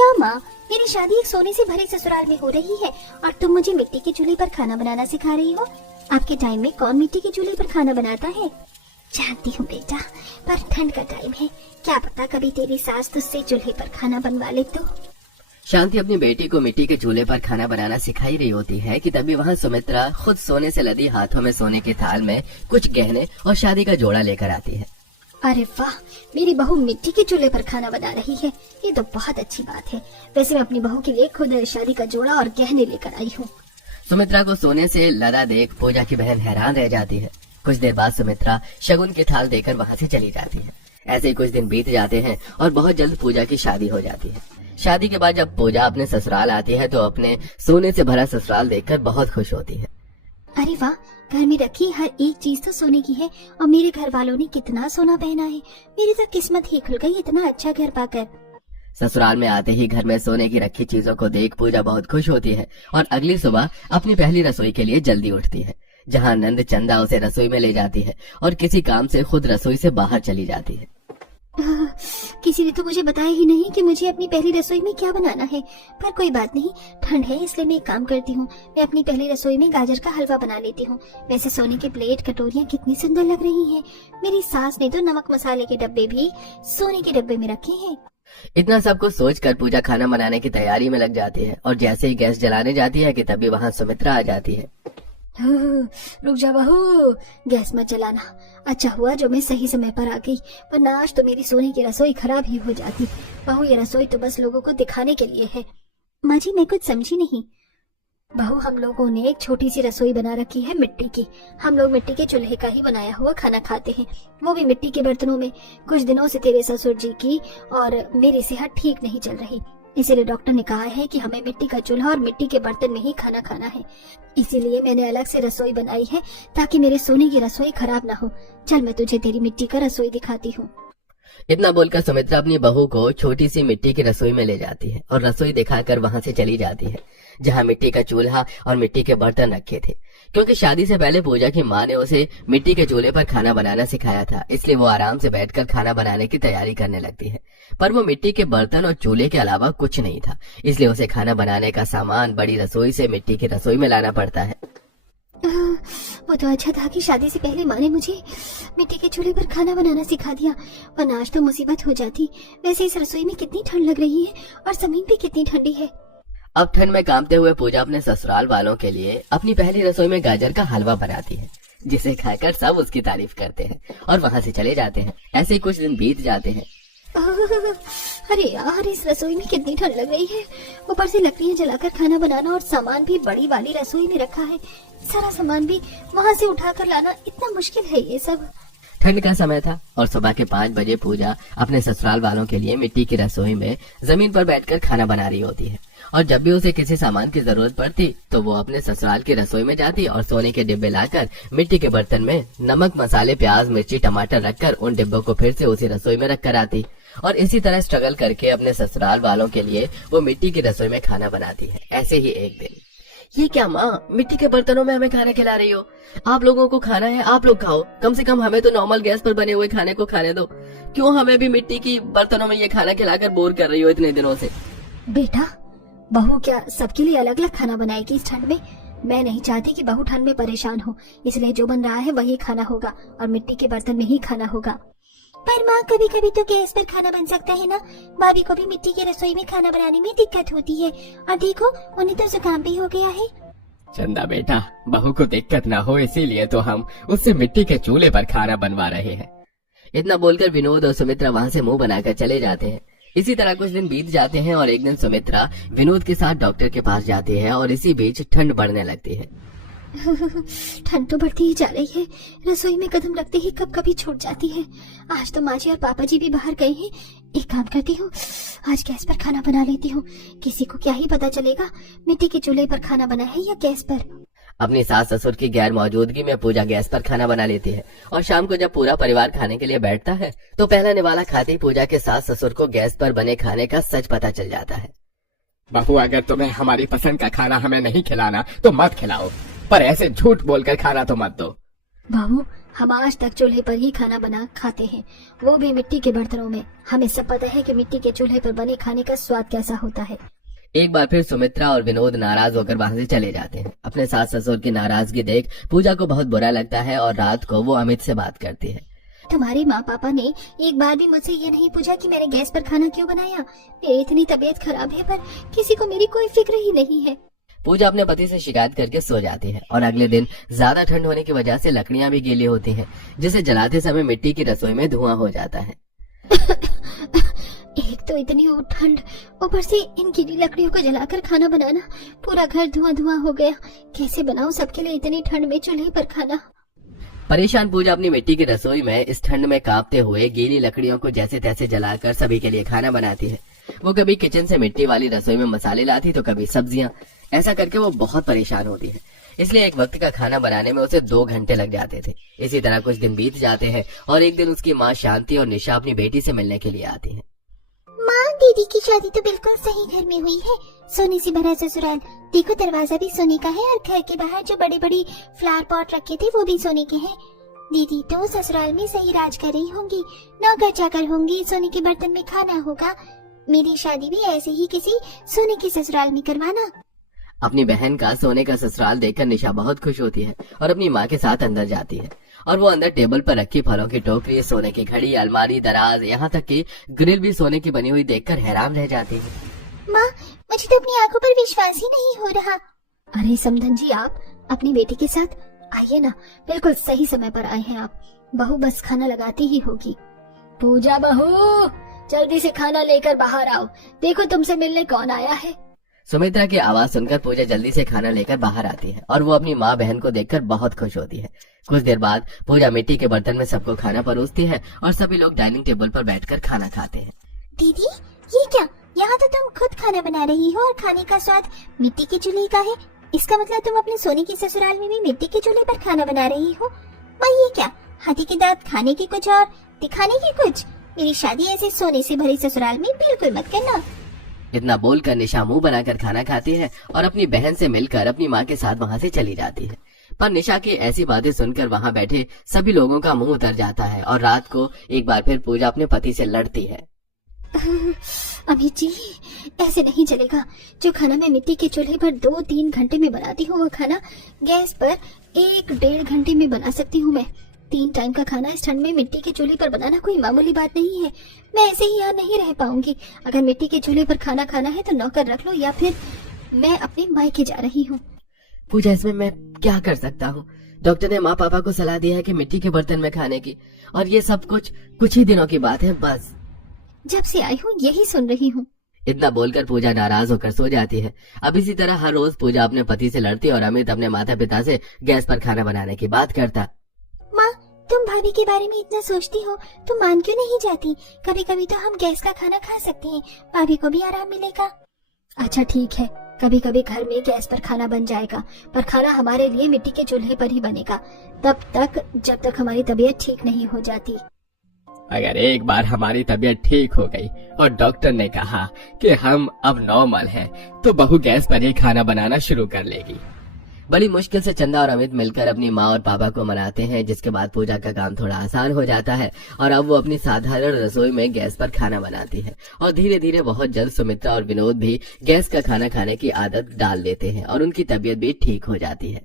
क्या माँ, मेरी शादी एक सोने से भरे ससुराल में हो रही है और तुम मुझे मिट्टी के चूल्हे पर खाना बनाना सिखा रही हो? आपके टाइम में कौन मिट्टी के चूल्हे पर खाना बनाता है? जानती हूँ बेटा, पर ठंड का टाइम है, क्या पता कभी तेरी सास तुझसे चूल्हे पर खाना बनवा ले तो। शांति अपनी बेटी को मिट्टी के चूल्हे पर खाना बनाना सिखाई रही होती है कि तभी वहाँ सुमित्रा खुद सोने से लदी हाथों में सोने के थाल में कुछ गहने और शादी का जोड़ा लेकर आती है। अरे वाह, मेरी बहू मिट्टी के चूल्हे पर खाना बना रही है, ये तो बहुत अच्छी बात है। वैसे मैं अपनी बहू के लिए खुद शादी का जोड़ा और गहने लेकर आई हूँ। सुमित्रा को सोने से लदा देख पूजा की बहन हैरान रह जाती है। कुछ देर बाद सुमित्रा शगुन के थाल देकर वहाँ से चली जाती है। ऐसे ही कुछ दिन बीत जाते हैं और बहुत जल्द पूजा की शादी हो जाती है। शादी के बाद जब पूजा अपने ससुराल आती है तो अपने सोने से भरा ससुराल देखकर बहुत खुश होती है। अरे वाह, घर में रखी हर एक चीज तो सोने की है और मेरे घर वालों ने कितना सोना पहना है। मेरी तो किस्मत ही खुल गई इतना अच्छा घर पाकर। ससुराल में आते ही घर में सोने की रखी चीजों को देख पूजा बहुत खुश होती है और अगली सुबह अपनी पहली रसोई के लिए जल्दी उठती है, जहाँ नंद चंदा उसे रसोई में ले जाती है और किसी काम से खुद रसोई से बाहर चली जाती है। किसी ने तो मुझे बताया ही नहीं कि मुझे अपनी पहली रसोई में क्या बनाना है। पर कोई बात नहीं, ठंड है इसलिए मैं एक काम करती हूँ, मैं अपनी पहली रसोई में गाजर का हलवा बना लेती हूँ। वैसे सोने के प्लेट कटोरियाँ कितनी सुंदर लग रही हैं। मेरी सास ने तो नमक मसाले के डब्बे भी सोने के डब्बे में रखे हैं। इतना सब कुछ सोचकर पूजा खाना बनाने की तैयारी में लग जाती है और जैसे ही गैस जलाने जाती है कि तभी वहाँ सुमित्रा आ जाती है। रुक जा बहू, गैस मत चलाना। अच्छा हुआ जो मैं सही समय पर आ गई, वरना आज तो मेरी सोने की रसोई खराब ही हो जाती। बहू, ये रसोई तो बस लोगों को दिखाने के लिए है। माँ जी, मैं कुछ समझी नहीं। बहू, हम लोगों ने एक छोटी सी रसोई बना रखी है मिट्टी की। हम लोग मिट्टी के चूल्हे का ही बनाया हुआ खाना खाते हैं, वो भी मिट्टी के बर्तनों में। कुछ दिनों से तेरे ससुर जी की और मेरी सेहत ठीक नहीं चल रही, इसीलिए डॉक्टर ने कहा है कि हमें मिट्टी का चूल्हा और मिट्टी के बर्तन में ही खाना खाना है। इसीलिए मैंने अलग से रसोई बनाई है ताकि मेरे सोने की रसोई खराब ना हो। चल, मैं तुझे तेरी मिट्टी का रसोई दिखाती हूँ। इतना बोलकर सुमित्रा अपनी बहू को छोटी सी मिट्टी की रसोई में ले जाती है और रसोई दिखाकर वहाँ से चली जाती है, जहाँ मिट्टी का चूल्हा और मिट्टी के बर्तन रखे थे। क्योंकि शादी से पहले पूजा की माँ ने उसे मिट्टी के चूल्हे पर खाना बनाना सिखाया था, इसलिए वो आराम से बैठकर खाना बनाने की तैयारी करने लगती है। पर वो मिट्टी के बर्तन और चूल्हे के अलावा कुछ नहीं था, इसलिए उसे खाना बनाने का सामान बड़ी रसोई से मिट्टी की रसोई में लाना पड़ता है। वो तो अच्छा था कि शादी से पहले माँ ने मुझे मिट्टी के चूल्हे पर खाना बनाना सिखा दिया, वरना आज तो मुसीबत हो जाती। वैसे इस रसोई में कितनी ठंड लग रही है और जमीन भी कितनी ठंडी है। अब ठंड में कांपते हुए पूजा अपने ससुराल वालों के लिए अपनी पहली रसोई में गाजर का हलवा बनाती है, जिसे खाकर सब उसकी तारीफ करते हैं और वहाँ से चले जाते हैं। ऐसे ही कुछ दिन बीत जाते हैं। अरे यार, इस रसोई में कितनी ठंड लग रही है। ऊपर से लकड़ियाँ जलाकर खाना बनाना और सामान भी बड़ी वाली रसोई में रखा है। सारा सामान भी वहाँ से उठाकर लाना इतना मुश्किल है। ये सब ठंड का समय था और सुबह के 5 बजे पूजा अपने ससुराल वालों के लिए मिट्टी की रसोई में जमीन पर बैठकर खाना बना रही होती है। और जब भी उसे किसी सामान की जरूरत पड़ती तो वो अपने ससुराल की रसोई में जाती और सोने के डिब्बे लाकर मिट्टी के बर्तन में नमक मसाले प्याज मिर्ची टमाटर रखकर उन डिब्बों को फिर से उसी रसोई में रख कर आती और इसी तरह स्ट्रगल करके अपने ससुराल वालों के लिए वो मिट्टी की रसोई में खाना बनाती है। ऐसे ही एक दिन, ये क्या माँ, मिट्टी के बर्तनों में हमें खाना खिला रही हो? आप लोगों को खाना है आप लोग खाओ, कम से कम हमें तो नॉर्मल गैस पर बने हुए खाने को खाने दो। क्यों हमें भी मिट्टी की बर्तनों में ये खाना खिलाकर बोर कर रही हो इतने दिनों से? बेटा, बहू क्या सबके लिए अलग अलग खाना बनाएगी इस ठंड में? मैं नहीं चाहती कि बहू ठंड में परेशान हो, इसलिए जो बन रहा है वही खाना होगा और मिट्टी के बर्तन में ही खाना होगा। पर माँ, कभी कभी तो गैस पर खाना बन सकता है ना। भाभी को भी मिट्टी की रसोई में खाना बनाने में दिक्कत होती है और देखो उन्हें तो जुकाम भी हो गया है। चंदा बेटा, बहू को दिक्कत ना हो इसीलिए तो हम उससे मिट्टी के चूल्हे पर खाना बनवा रहे हैं। इतना बोलकर विनोद और सुमित्रा वहाँ से मुंह बनाकर चले जाते हैं। इसी तरह कुछ दिन बीत जाते हैं और एक दिन सुमित्रा विनोद के साथ डॉक्टर के पास जाती है और इसी बीच ठंड बढ़ने लगती है। ठंड तो बढ़ती ही जा रही है, रसोई में कदम रखते ही कब कभी छूट जाती है। आज तो माँ जी और पापा जी भी बाहर गए हैं। एक काम करती हूँ, आज गैस पर खाना बना लेती हूँ। किसी को क्या ही पता चलेगा मिट्टी के चूल्हे पर खाना बना है या गैस पर। अपनी सास ससुर की गैर मौजूदगी में पूजा गैस पर खाना बना लेती है और शाम को जब पूरा परिवार खाने के लिए बैठता है तो पहला निवाला खाते ही पूजा के सास ससुर को गैस पर बने खाने का सच पता चल जाता है। बहू, अगर तुम्हें हमारी पसंद का खाना हमें नहीं खिलाना तो मत खिलाओ, पर ऐसे झूठ बोलकर खाना तो मत दो। बहू, हम आज तक चूल्हे पर ही खाना बना खाते हैं, वो भी मिट्टी के बर्तनों में। हमें सब पता है कि मिट्टी के चूल्हे पर बने खाने का स्वाद कैसा होता है। एक बार फिर सुमित्रा और विनोद नाराज होकर वहां से चले जाते हैं। अपने सास ससुर की नाराजगी देख पूजा को बहुत बुरा लगता है और रात को वो अमित से बात करती है। तुम्हारे माँ पापा ने एक बार भी मुझसे ये नहीं पूछा कि मैंने गैस पर खाना क्यों बनाया। मेरी इतनी तबीयत खराब है पर किसी को मेरी कोई फिक्र ही नहीं है। पूजा अपने पति से शिकायत करके सो जाती है और अगले दिन ज्यादा ठंड होने की वजह से लकड़ियां भी गीली होती हैं, जिसे जलाते समय मिट्टी की रसोई में धुआं हो जाता है। एक तो इतनी ठंड, ऊपर से इन गीली लकड़ियों को जलाकर खाना बनाना, पूरा घर धुआं धुआं हो गया। कैसे बनाऊं सबके लिए इतनी ठंड में चूल्हे पर खाना। परेशान पूजा अपनी मिट्टी की रसोई में इस ठंड में कांपते हुए गीली लकड़ियों को जैसे तैसे जलाकर सभी के लिए खाना बनाती है। वो कभी किचन से मिट्टी वाली रसोई में मसाले लाती तो कभी सब्जियां। ऐसा करके वो बहुत परेशान होती है, इसलिए एक वक्त का खाना बनाने में उसे 2 घंटे लग जाते थे। इसी तरह कुछ दिन बीत जाते हैं और एक दिन उसकी माँ शांति और निशा अपनी बेटी से मिलने के लिए आती है। माँ, दीदी की शादी तो बिल्कुल सही घर में हुई है। सोने से भरा ससुराल, देखो दरवाजा भी सोने का है और घर के बाहर जो बड़े बड़े फ्लावर पॉट रखे थे वो भी सोने के हैं। दीदी तो ससुराल में सही राज कर रही होंगी, नौकर चाकर होंगी, सोने के बर्तन में खाना होगा। मेरी शादी भी ऐसे ही किसी सोने के ससुराल में करवाना। अपनी बहन का सोने का ससुराल देखकर निशा बहुत खुश होती है और अपनी माँ के साथ अंदर जाती है। और वो अंदर टेबल पर रखी फलों की टोकरी, सोने की घड़ी, अलमारी, दराज, यहाँ तक कि ग्रिल भी सोने की बनी हुई देखकर हैरान रह जाती है। माँ, मुझे तो अपनी आंखों पर विश्वास ही नहीं हो रहा। अरे समधन जी, आप अपनी बेटी के साथ आइए ना, बिल्कुल सही समय पर आए हैं आप। बहू बस खाना लगाती ही होगी। पूजा बहू, जल्दी से खाना लेकर बाहर आओ, देखो तुमसे मिलने कौन आया है। सुमित्रा की आवाज सुनकर पूजा जल्दी से खाना लेकर बाहर आती है और वो अपनी माँ बहन को देखकर बहुत खुश होती है। कुछ देर बाद पूजा मिट्टी के बर्तन में सबको खाना परोसती है और सभी लोग डाइनिंग टेबल पर बैठकर खाना खाते हैं। दीदी, ये क्या? यहाँ तो तुम खुद खाना बना रही हो और खाने का स्वाद मिट्टी के चूल्हे का है। इसका मतलब तुम अपने सोने की ससुराल में भी मिट्टी के चूल्हे पर खाना बना रही हो। माँ, ये क्या? हाथी के दांत खाने की कुछ और दिखाने की कुछ। मेरी शादी ऐसे सोने से भरी ससुराल में बिल्कुल मत करना। इतना बोलकर निशा मुंह बनाकर खाना खाती है और अपनी बहन से मिलकर अपनी माँ के साथ वहाँ से चली जाती है। पर निशा की ऐसी बातें सुनकर वहाँ बैठे सभी लोगों का मुंह उतर जाता है और रात को एक बार फिर पूजा अपने पति से लड़ती है। अमित जी, ऐसे नहीं चलेगा। जो खाना मैं मिट्टी के चूल्हे पर 2-3 घंटे में बनाती हूँ, वो खाना गैस पर 1-1.5 घंटे में बना सकती हूँ मैं। 3 टाइम का खाना इस ठंड में मिट्टी के चूल्हे पर बनाना कोई मामूली बात नहीं है। मैं ऐसे ही यहाँ नहीं रह पाऊंगी। अगर मिट्टी के चूल्हे पर खाना खाना है तो नौकर रख लो या फिर मैं अपने मायके जा रही हूँ। पूजा, इसमें मैं क्या कर सकता हूँ? डॉक्टर ने माँ पापा को सलाह दिया है कि मिट्टी के बर्तन में खाने की, और ये सब कुछ ही दिनों की बात है बस। जब से आई हूँ यही सुन रही हूँ। इतना बोलकर पूजा नाराज होकर सो जाती है। अब इसी तरह हर रोज पूजा अपने पति से लड़ती और अमित अपने माता पिता से गैस पर खाना बनाने की बात करता। माँ, तुम भाभी के बारे में इतना सोचती हो तो मान क्यों नहीं जाती? कभी कभी तो हम गैस का खाना खा सकते हैं, भाभी को भी आराम मिलेगा। अच्छा ठीक है, कभी कभी घर में गैस पर खाना बन जाएगा, पर खाना हमारे लिए मिट्टी के चूल्हे पर ही बनेगा, तब तक जब तक हमारी तबीयत ठीक नहीं हो जाती। अगर एक बार हमारी तबीयत ठीक हो गई और डॉक्टर ने कहा कि हम अब नॉर्मल हैं, तो बहू गैस पर ही खाना बनाना शुरू कर लेगी। बड़ी मुश्किल से चंदा और अमित मिलकर अपनी माँ और पापा को मनाते हैं, जिसके बाद पूजा का काम थोड़ा आसान हो जाता है और अब वो अपनी साधारण रसोई में गैस पर खाना बनाती है। और धीरे धीरे बहुत जल्द सुमित्रा और विनोद भी गैस का खाना खाने की आदत डाल लेते हैं और उनकी तबीयत भी ठीक हो जाती है।